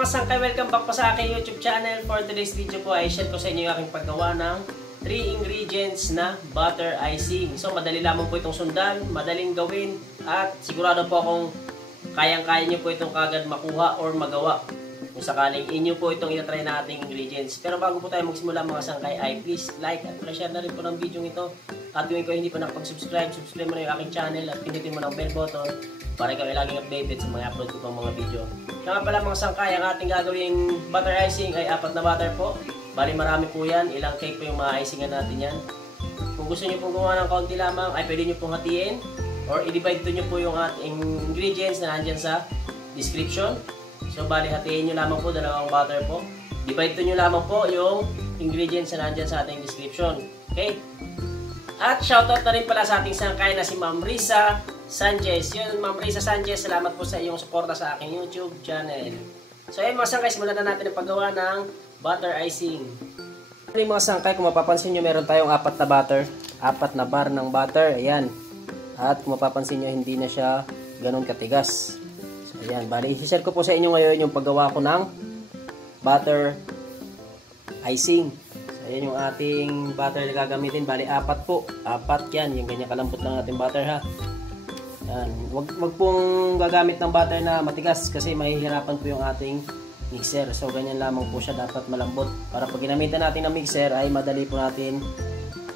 mga sangkay, welcome back po sa aking YouTube channel. For today's video po ay share ko sa inyo yung aking paggawa ng 3 ingredients na butter icing. So madali lamang po itong sundan, madaling gawin at sigurado po akong kayang-kaya nyo po itong kagad makuha or magawa kung sakaling inyo po itong itatry na ating ingredients. Pero bago po tayo magsimula mga sangkay ay please like at share na rin po ng video ito. At kung ikaw hindi pa nakapag-subscribe, subscribe mo na yung aking channel at pindutin mo ng bell button para ikaw ay laging updated sa mga upload ko pang mga video. Kaya nga pala mga sangkay, ang ating gagawing butter icing ay 4 na butter po. Bali marami po yan, ilang cake po yung mga icingan natin yan. Kung gusto nyo pong gumawa ng kaunti lamang ay pwede nyo pong hatiin or i-divide nyo po yung ating ingredients na nandyan sa description. So bali hatiin nyo lamang po, 2 butter po. Divide nyo lamang po yung ingredients na nandyan sa ating description. Okay? At shoutout na rin pala sa ating sangkay na si Ma'am Risa Sanchez. Yun, Ma'am Risa Sanchez, salamat po sa iyong suporta sa aking YouTube channel. So ayun mga sangkay, simulan na natin ang paggawa ng butter icing. Yung mga sangkay, kung mapapansin nyo, meron tayong 4 na butter. 4 na bar ng butter. Ayan. At kung mapapansin nyo, hindi na siya ganun katigas. So ayan, bali, i-share ko po sa inyo ngayon yung paggawa ko ng butter icing. Ayan yung ating butter na gagamitin. Bali, 4 po. 4 yan. Yung ganyan kalambot lang ating butter ha. Ayan. Wag pong gagamit ng butter na matigas kasi mahihirapan po yung ating mixer. So, ganyan lamang po siya. Dapat malambot. Para pag ginamitan natin ng mixer ay madali po natin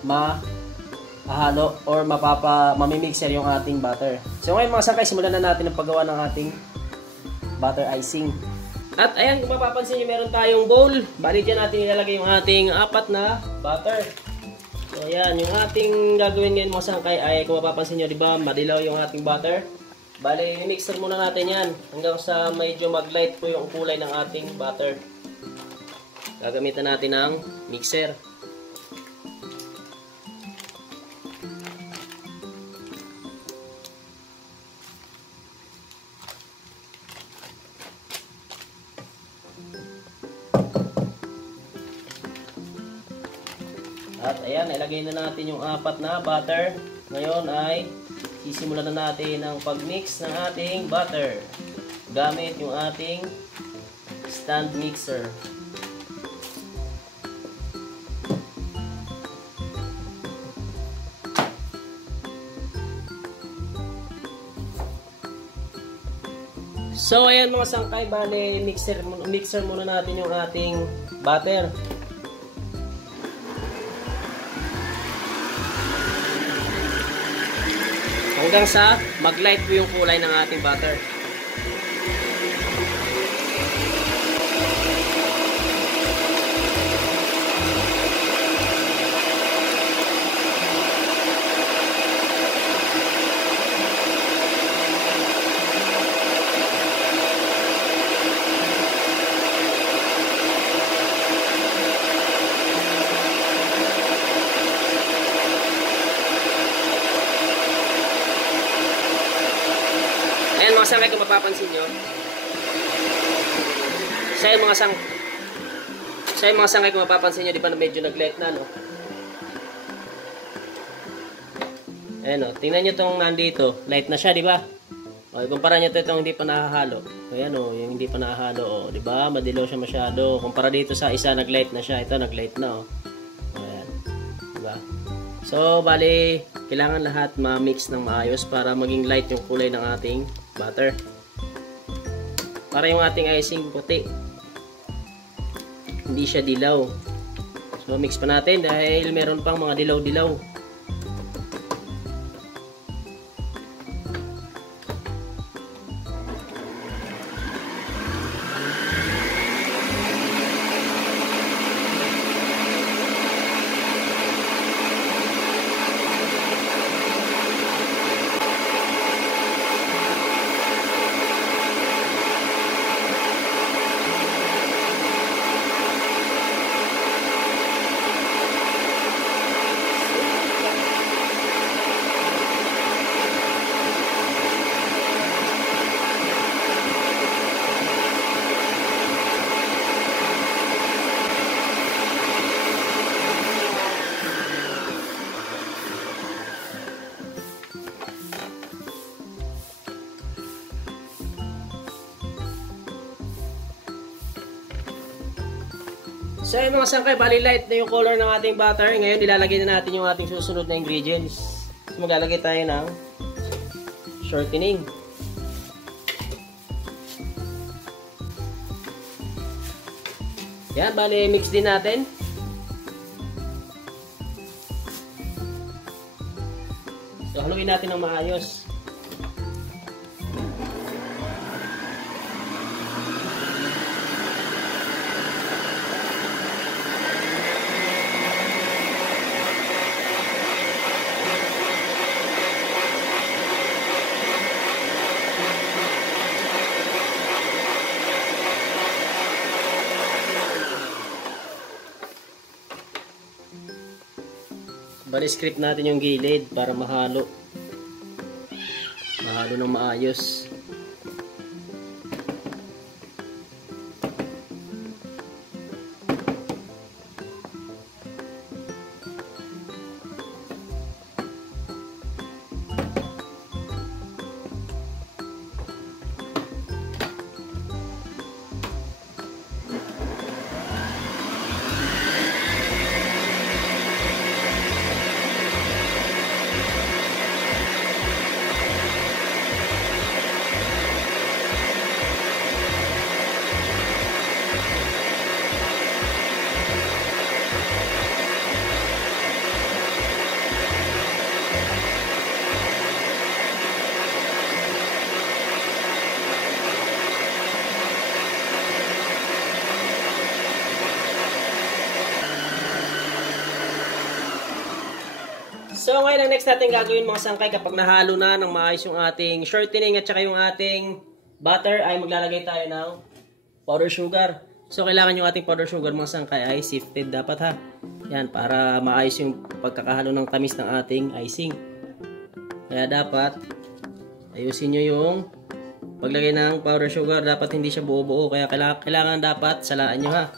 mahalo or mamimixer yung ating butter. So, ngayon mga sangkay, simulan na natin ang paggawa ng ating butter icing. At ayan, kung mapapansin nyo, meron tayong bowl. Bali dyan natin ilalagay yung ating 4 na butter. So ayan, yung ating gagawin ngayon mga sangkay ay kung mapapansin nyo, diba, madilaw yung ating butter. Bali, mixer muna natin yan hanggang sa medyo mag-light po yung kulay ng ating butter. Gagamitan natin ng mixer. At ayan, ilagay na natin yung 4 na butter. Ngayon ay sisimulan na natin ang pag-mix ng ating butter gamit yung ating stand mixer. So ayan mga sangkay, bale mixer muna natin yung ating butter. Hanggang sa mag-light po yung kulay ng ating butter. Ayan mga sangkay, kung mapapansin nyo, sa mga sangkay kung mapapansin nyo, di ba medyo nag-light na, no? Ayan o, tingnan nyo itong nandito, light na siya, di ba? O, kumpara nyo ito itong hindi pa nakahalo. Ayan o, yung hindi pa nakahalo, o, di ba? Madilaw siya masyado. Kumpara dito sa isa, nag-light na siya. Ito, nag-light na, o. Ayan, di ba? So, bali, kailangan lahat ma-mix ng maayos para maging light yung kulay ng ating butter. Para yung ating icing puti. Hindi siya dilaw. So, mix pa natin dahil meron pang mga dilaw-dilaw. So yung mga sangkay, bali light na yung color ng ating butter. Ngayon ilalagay na natin yung ating susunod na ingredients. So, maglalagay tayo ng shortening. Yan, bali mix din natin. So haluin natin ng maayos. Bali script natin yung gilid para mahalo. Mahalo ng maayos. So ngayon ang next natin gagawin mga sangkay kapag nahalo na ng maayos yung ating shortening at saka yung ating butter ay maglalagay tayo ng powder sugar. So kailangan yung ating powder sugar mga sangkay ay sifted dapat ha. Yan para maayos yung pagkakahalo ng tamis ng ating icing. Kaya dapat ayusin nyo yung paglagay ng powder sugar, dapat hindi siya buo-buo kaya kailangan dapat salaan nyo ha.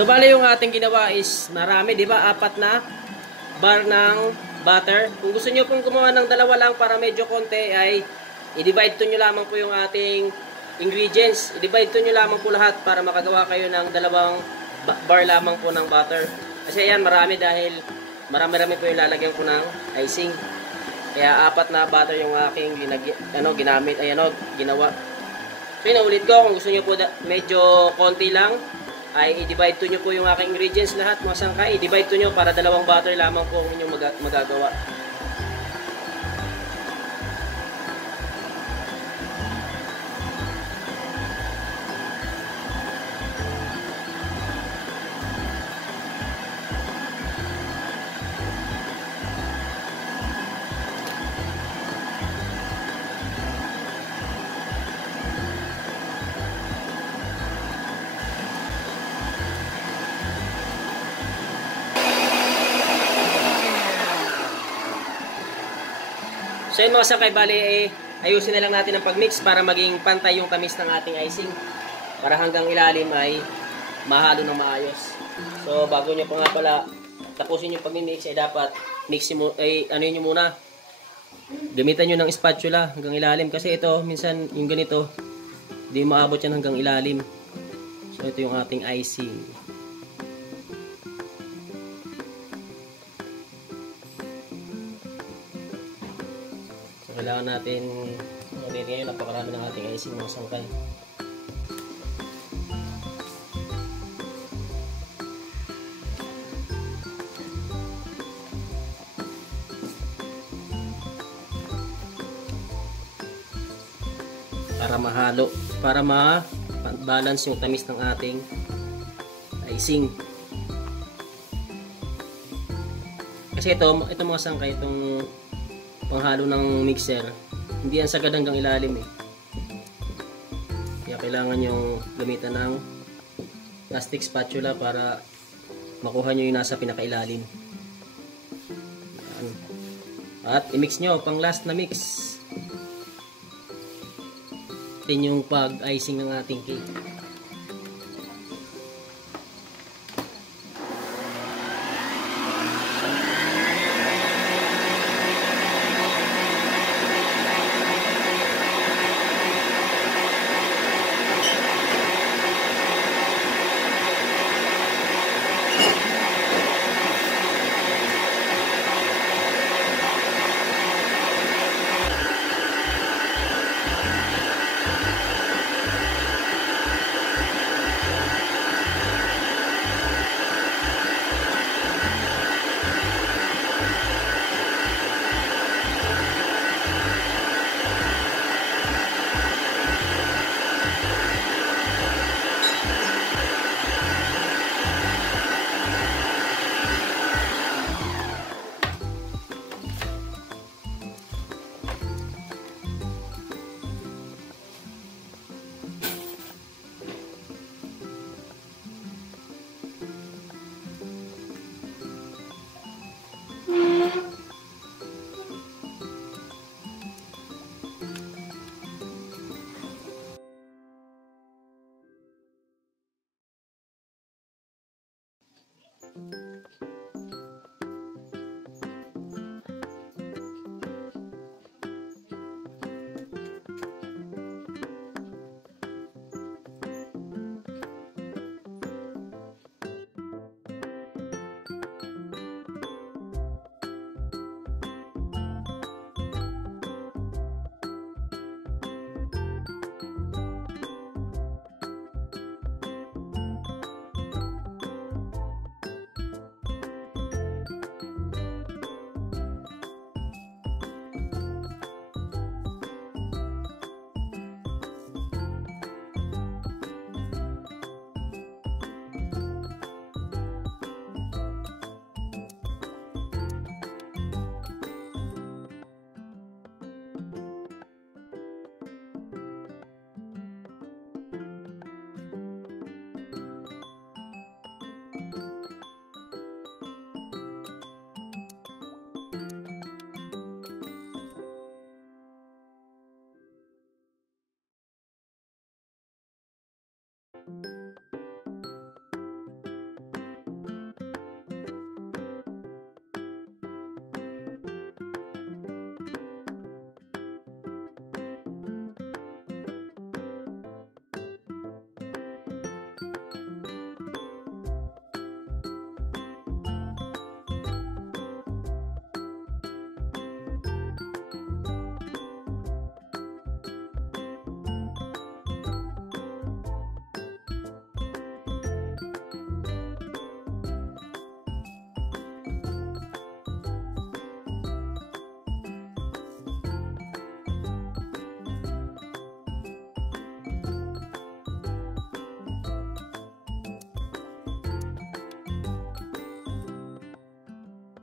So bali yung ating ginawa is marami, di ba? 4 na bar ng butter. Kung gusto niyo pong gumawa ng 2 lang para medyo konti ay i-divide to nyo lamang po yung ating ingredients. I-divide to nyo lamang po lahat para makagawa kayo ng 2 bar lamang po ng butter. Kasi ayan marami dahil marami-rami po yung lalagyan ko ng icing. Kaya 4 na butter yung aking ginamit, ayan ginawa. So inaulit ko, kung gusto niyo po medyo konti lang ay i-divide to nyo po yung aking ingredients lahat mga sangkay. I-divide to nyo para 2 butter lamang po ang inyong magagawa. So yun mga sangkay, bali ayusin na lang natin ang pagmix para maging pantay yung tamis ng ating icing. Para hanggang ilalim ay mahalo ng maayos. So bago nyo pa nga pala tapusin yung pag-mix ay dapat ano nyo muna. Gamitan nyo ng spatula hanggang ilalim. Kasi ito, minsan yung ganito, hindi maabot yan hanggang ilalim. So ito yung ating icing. Kailangan natin ngayon napakarami ng ating icing mga sangkay. Para mahalo, para ma-balance yung tamis ng ating icing. Kasi ito mga sangkay, itong panghalo ng mixer, hindi yan sagad hanggang ilalim eh. Kaya kailangan yung gamitan ng plastic spatula para makuha nyo yung nasa pinakailalim. Yan. At i-mix nyo pang last na mix. Ito yung pag-icing ng ating cake.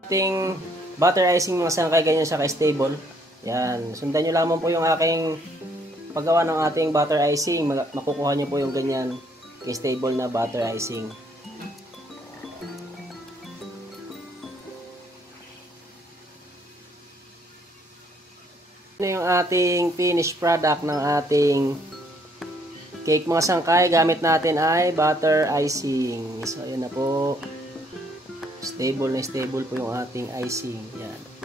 Ating butter icing mga sangkay, ganyan siya ka-stable. Yan, sundan nyo lamang po yung aking paggawa ng ating butter icing. Makukuha nyo po yung ganyan ka-stable na butter icing. Ito yung ating finished product ng ating cake mga sangkay. Gamit natin ay butter icing. So ayan na po. Stable na stable po yung ating icing. Yan.